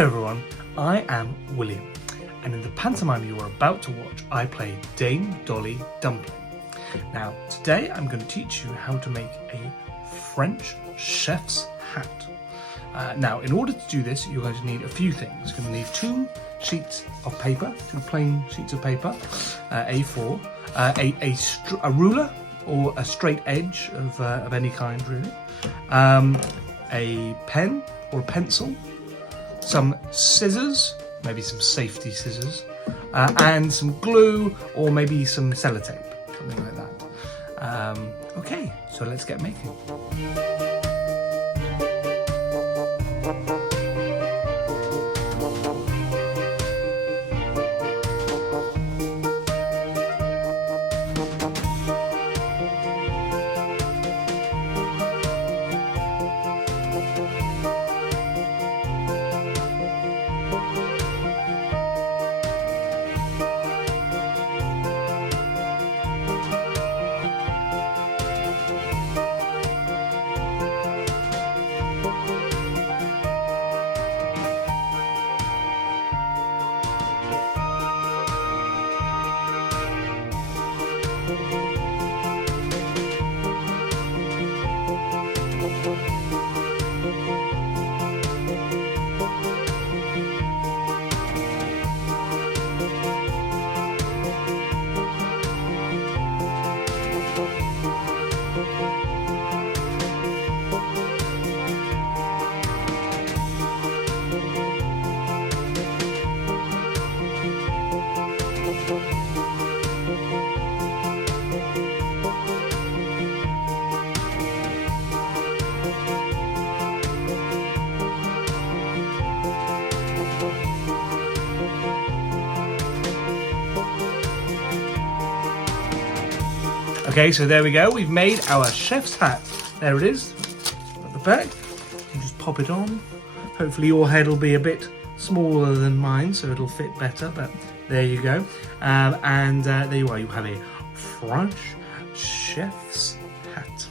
Hello everyone, I am William, and in the pantomime you are about to watch, I play Dame Dolly Dumpling. Now, today I'm going to teach you how to make a French chef's hat. Now, in order to do this, you're going to need a few things. You're going to need 2 sheets of paper, 2 plain sheets of paper, A4, a ruler or a straight edge of any kind really, a pen or a pencil, some scissors, maybe some safety scissors, and some glue or maybe some sellotape, something like that. Okay, so let's get making. Okay, so there we go. We've made our chef's hat. There it is at the back. You just pop it on. Hopefully your head will be a bit smaller than mine, so it'll fit better, but there you go. And there you are. You have a French chef's hat.